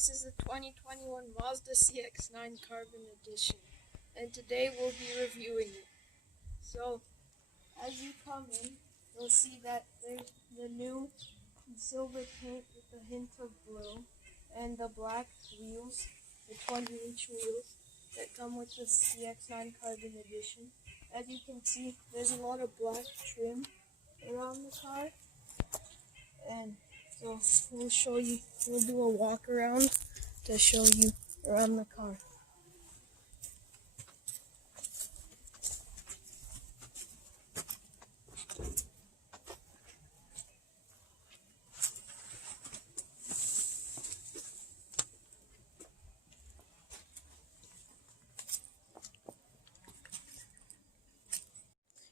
This is the 2021 Mazda CX9 Carbon Edition, and today we'll be reviewing it. So, as you come in, you'll see that there's the new silver paint with a hint of blue, and the black wheels, the 20-inch wheels that come with the CX9 Carbon Edition. As you can see, there's a lot of black trim around the car, and so we'll do a walk around to show you around the car.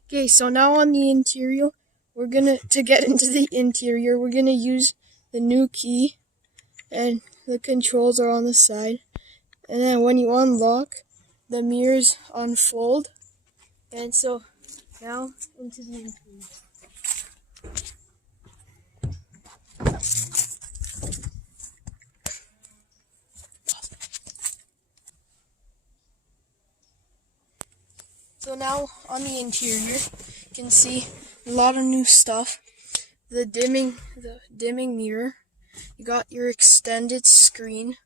Okay, so now on the interior, to get into the interior, we're gonna use the new key, and the controls are on the side. And then when you unlock, the mirrors unfold. And so now into the interior. So now on the interior, you can see a lot of new stuff. The dimming mirror. You got your extended screen,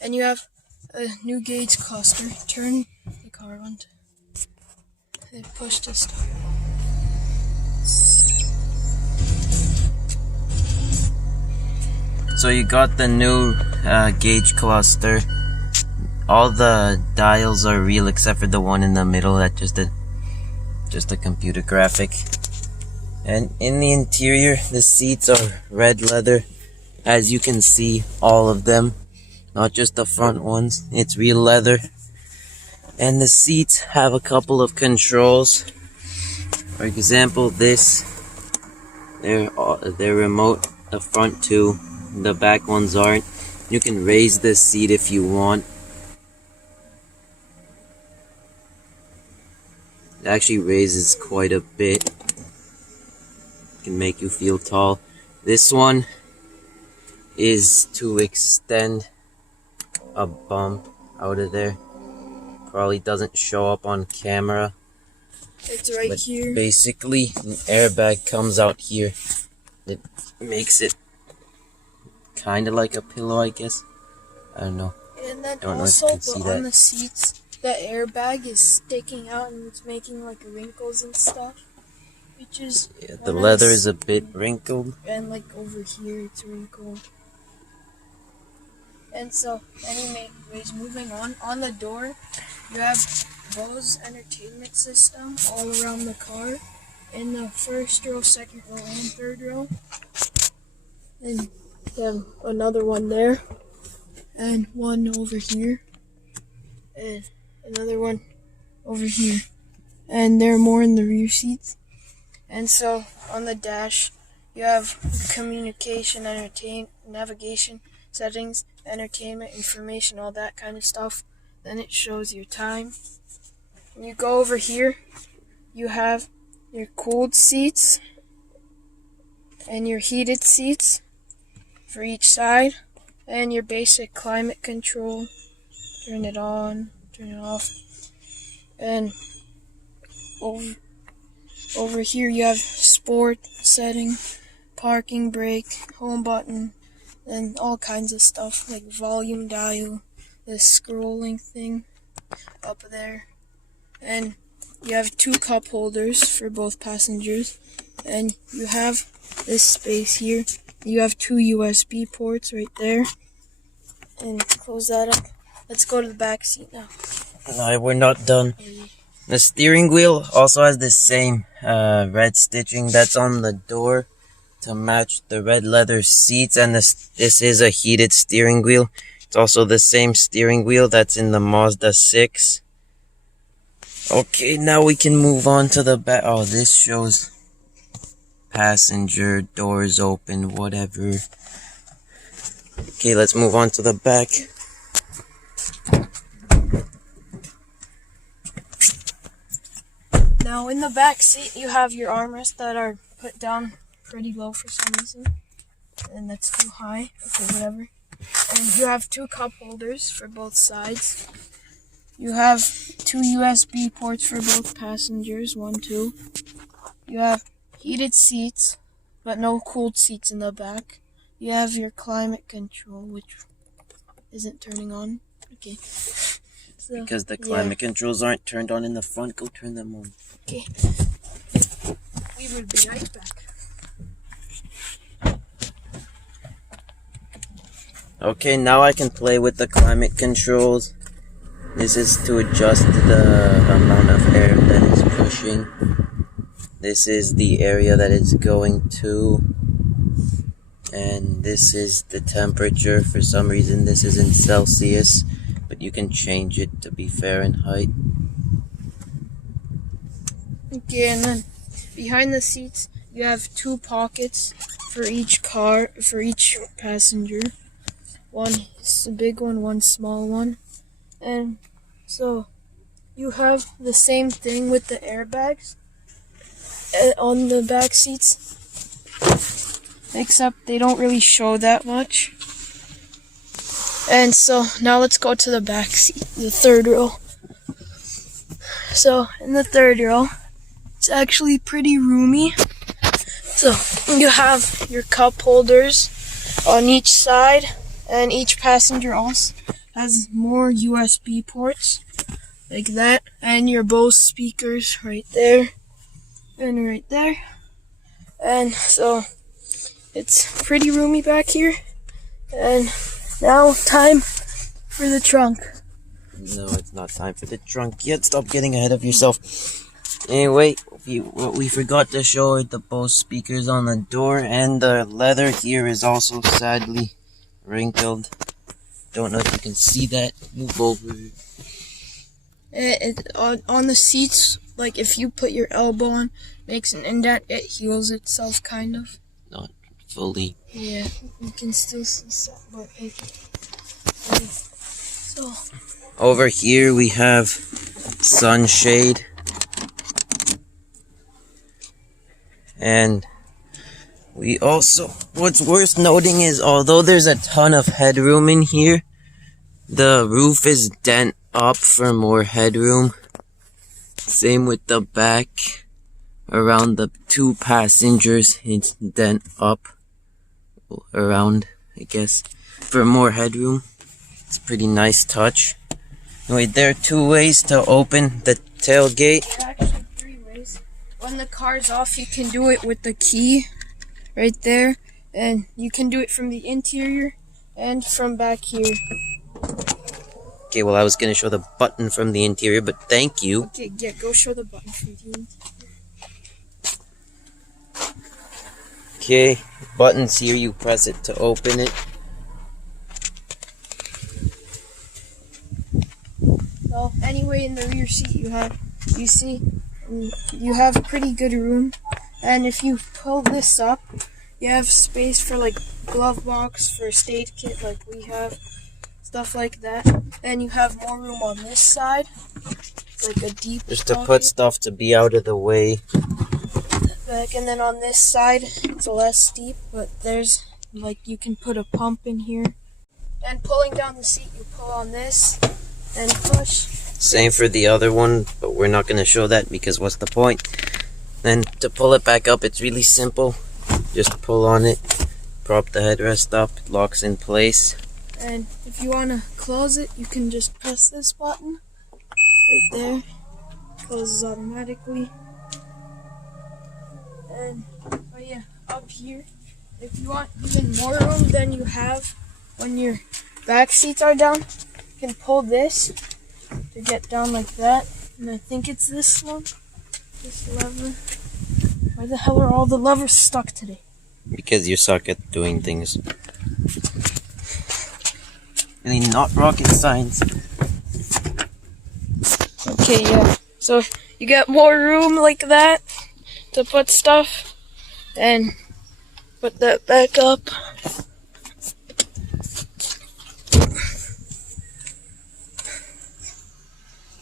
and you have a new gauge cluster. Turn the car on. They push to start. So you got the new gauge cluster. All the dials are real except for the one in the middle. That's just a computer graphic. And in the interior, the seats are red leather. As you can see, all of them, not just the front ones. It's real leather. And the seats have a couple of controls. For example, they're remote. The front two, the back ones aren't. You can raise the seat if you want. It actually raises quite a bit. Can make you feel tall. This one is to extend a bump out of there. Probably doesn't show up on camera. It's right here. Basically, an airbag comes out here. It makes it kind of like a pillow, I guess. I don't know. And then also on the seats, the airbag is sticking out and it's making like wrinkles and stuff. Yeah, the leather is a bit wrinkled. And like over here it's wrinkled. And so, anyways, moving on the door, you have Bose entertainment system all around the car. In the first row, second row, and third row. And you have another one there. And one over here. And another one over here. And there are more in the rear seats. And so, on the dash, you have communication, navigation, settings, entertainment, information, all that kind of stuff. Then it shows your time. When you go over here, you have your cooled seats and your heated seats for each side, and your basic climate control. Turn it on, turn it off. And over here you have sport setting, parking brake, home button, and all kinds of stuff like volume dial, the scrolling thing up there. And you have two cup holders for both passengers, and you have this space here. You have two USB ports right there. And close that up. Let's go to the back seat now. No, we're not done. The steering wheel also has the same red stitching that's on the door to match the red leather seats, and this is a heated steering wheel. It's also the same steering wheel that's in the Mazda 6. Okay, now we can move on to the back. Oh, this shows passenger, doors open, whatever. Okay, let's move on to the back. Now in the back seat you have your armrests that are put down pretty low for some reason. And that's too high. Okay, whatever. And you have 2 cup holders for both sides. You have 2 USB ports for both passengers, 1, 2. You have heated seats, but no cooled seats in the back. You have your climate control, which isn't turning on. Okay. So, Because the climate controls aren't turned on in the front, go turn them on. Okay. We will be right back. Okay, now I can play with the climate controls. This is to adjust the amount of air that it's pushing. This is the area that it's going to. And this is the temperature. For some reason this is in Celsius, but you can change it to be Fahrenheit. Okay, and then behind the seats you have 2 pockets for each passenger. One is a big one, one small one. And so you have the same thing with the airbags on the back seats, except they don't really show that much. And so now let's go to the back seat, the 3rd row. So in the 3rd row, it's actually pretty roomy. So you have your cup holders on each side, and each passenger also has more USB ports like that, and your Bose speakers right there and right there. And so it's pretty roomy back here. And now time for the trunk. No, it's not time for the trunk yet. Stop getting ahead of yourself. Anyway, what we forgot to show are the Bose speakers on the door, and the leather here is also sadly wrinkled. Don't know if you can see that. Move over. On the seats, like if you put your elbow on, makes an indent, it heals itself kind of. Not fully. Yeah, you can still see some, but so over here we have sunshade. And we also, what's worth noting is, although there's a ton of headroom in here, the roof is dent up for more headroom. Same with the back. Around the 2 passengers, it's dent up around, I guess, for more headroom. It's a pretty nice touch. Anyway, there are 2 ways to open the tailgate. actually 3 ways. When the car's off, you can do it with the key right there, and you can do it from the interior and from back here. Okay, well, I was gonna show the button from the interior, but thank you. Okay, yeah, go show the button from the interior. Okay, buttons here, you press it to open it. So anyway, in the rear seat you have pretty good room, and if you pull this up, you have space for like glove box, first aid kit like we have, stuff like that. And you have more room on this side. It's like a deep Just to pocket put stuff to be out of the way. back, and then on this side it's less steep, but there's like you can put a pump in here. And pulling down the seat, you pull on this and push. Same for the other one, but we're not going to show that because what's the point? Then to pull it back up, it's really simple. Just pull on it, prop the headrest up, it locks in place. And if you want to close it, you can just press this button right there. Closes automatically. And oh yeah, up here, if you want even more room than you have when your back seats are down, you can pull this to get down like that. And I think it's this one, this lever. Why the hell are all the levers stuck today? Because you suck at doing things. Really not rocket science. Okay, yeah. So you get more room like that to put stuff, and put that back up.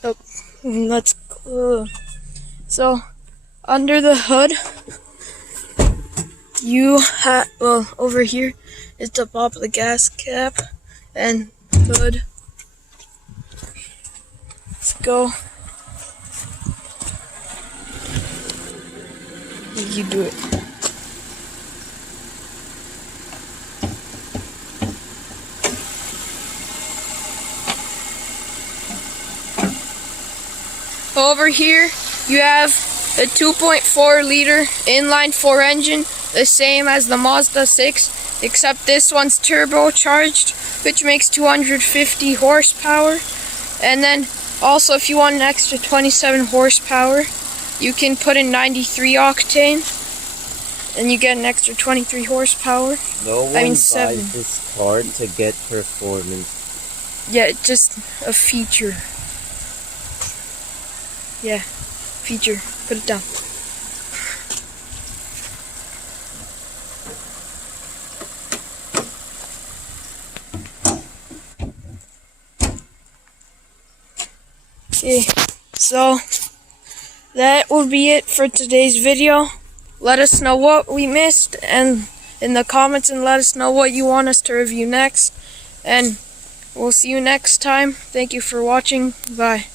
Oh, let's. So under the hood, you have over here is to pop the gas cap and hood. Let's go. You do it. Over here, you have the 2.4 liter inline 4 engine, the same as the Mazda 6, except this one's turbocharged, which makes 250 horsepower. And then also, if you want an extra 27 horsepower, you can put in 93 octane, and you get an extra 23 horsepower. No one buys 7. This car to get performance. Yeah, it's just a feature. Yeah, feature. Put it down. Okay, so that will be it for today's video. Let us know what we missed and in the comments, and let us know what you want us to review next. And we'll see you next time. Thank you for watching. Bye.